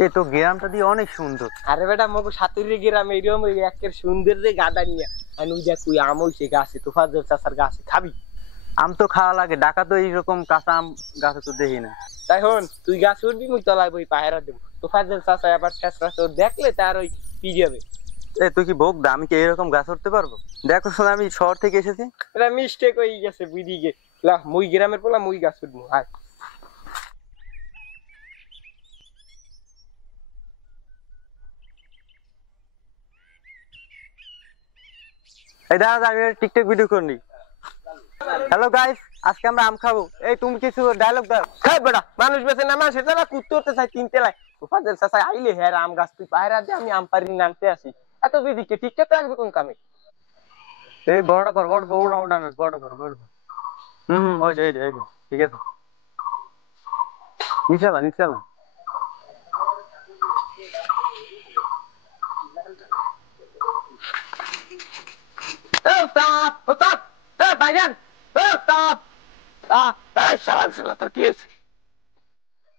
এ তো গ্রামটা দিয়ে অনেক সুন্দর। আরে বেটা মগো সাতুরি গ্রাম এইরকম একের সৌন্দর্যে গাদা নিয়ে আনুই যা কুই আম হইছে গাছে তোফাজ্জল চাচার গাছে খাবি? আম তো খাওয়া লাগে, ঢাকা তো এইরকম কাঁচা আম গাছে তো দেখি না। তাই হন তুই গাছ উঠবি মুই তলায় বই পায়রা দেবো, তোফাজ্জল চাচা আবার শেষরা তোর দেখলে তার ওই পিড়াবে। এ তুই কি বোক দা, আমি কি এইরকম গাছ উঠতে পারবো? দেখো শোনা, আমি শহর থেকে এসেছি। এটা মিস্টেক হয়ে গেছে বুঝি গে। লা মুই গ্রামের পোলা মুই গাছ উঠবো আয়। এই দাদা, আমি টিকটক ভিডিও করি। হ্যালো গাইস, আজকে আমরা আম খাবো। এই তুমি কিছু ডায়লগ দাও। খাই বেটা মানুষ বেছে না মানুষ এটা কুত্তে উঠতে চাই তিনটে লাই তোফাজ্জল চাচা আইলে হ্যাঁ আম গাছ তুই পায়রা দে আমি আম পারি নামতে আসি এত বিদিকে ঠিকঠাক রাখবে কোন কামে? এই বড় কর, বড় বড় বড় কর, বড়। ওই যে এই যে, ঠিক আছে। নিচে নিচে Stop! Stop! Stop! Vayan! Stop! Stop! শালা শালা তোর কি হয়েছে?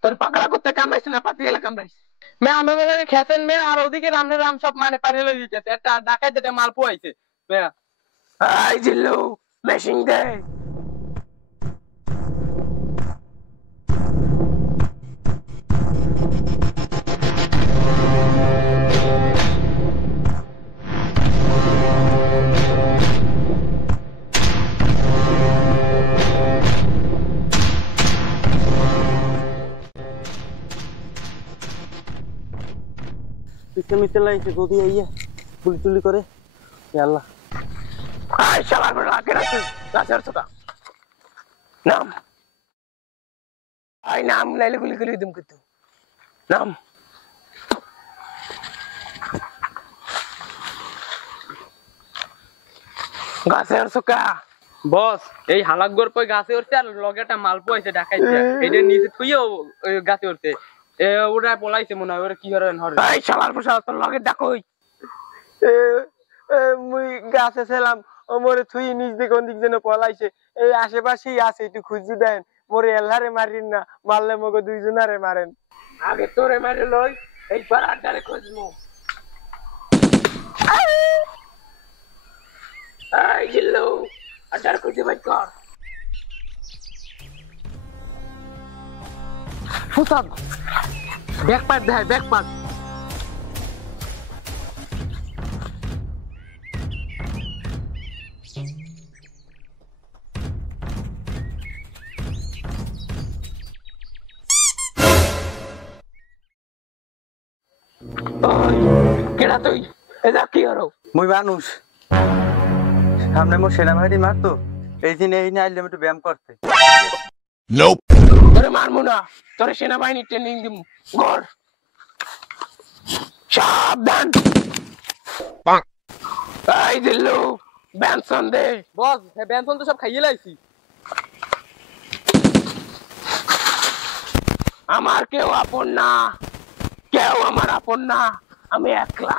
তোর পাকড়া করতে কামড়াইছে না পাতি গেলে কামড়াইছে? মে আমাদের খেতেন মে আর ওদিকে রামনে রাম সব মানে পানিয়ে লই দিতেছে একটা ডাকাই যেটা মাল পোয়াইছে মে আই জিল্লু মেশিং দে পিছনে মিতে লাইছে যদি আইয়া গুলি টুলি করে। আল্লাহ, আই শালা বড় আগে রাখ গাছের ছোটা নাম আই নাম লাইলে গুলি গুলি দিম কিন্তু নাম গাছের ছোকা বস এই হালাকগর পয় গাছে উঠছে আর লগেটা মাল পোয়াইছে ডাকাইছে এটা নিচে থুইও ওই গাছে উঠছে এ ওরা পলাইছে মনে হয় ওরা কি হরেন হরে এই শালার পোষা তোর লগে ডাকই মুই গাছে ছিলাম ও মোরে থুই নিচ দিকে কোন দিক যেন পলাইছে এই আশেপাশেই আছে একটু খুঁজে দেন মোরে এলহারে মারিন না মারলে মগো দুইজনারে মারেন আগে তোরে মারে লই এই পার আড্ডারে খুঁজমু এই জিল্লু আড্ডারে খুঁজে বাই কর ফুসাদ ব্যাকপার্ট দেয় ব্যাকপার্ট কেডা তুই এটা কি হলো? মুই মানুষ, সামনে মোর সেনাবাহিনী মারতো, এই দিন এই নিয়ে আইলাম একটু ব্যায়াম করতে। তোরে মারমু না, তোরে সেনাবাহিনী ট্রেনিং দিমু গর সাবধান এই দিল্লু বেনসন দে বস বেনসন তো সব খাইয়ে লাইছি আমার কেউ আপন না কেউ আমার আপন না আমি একলা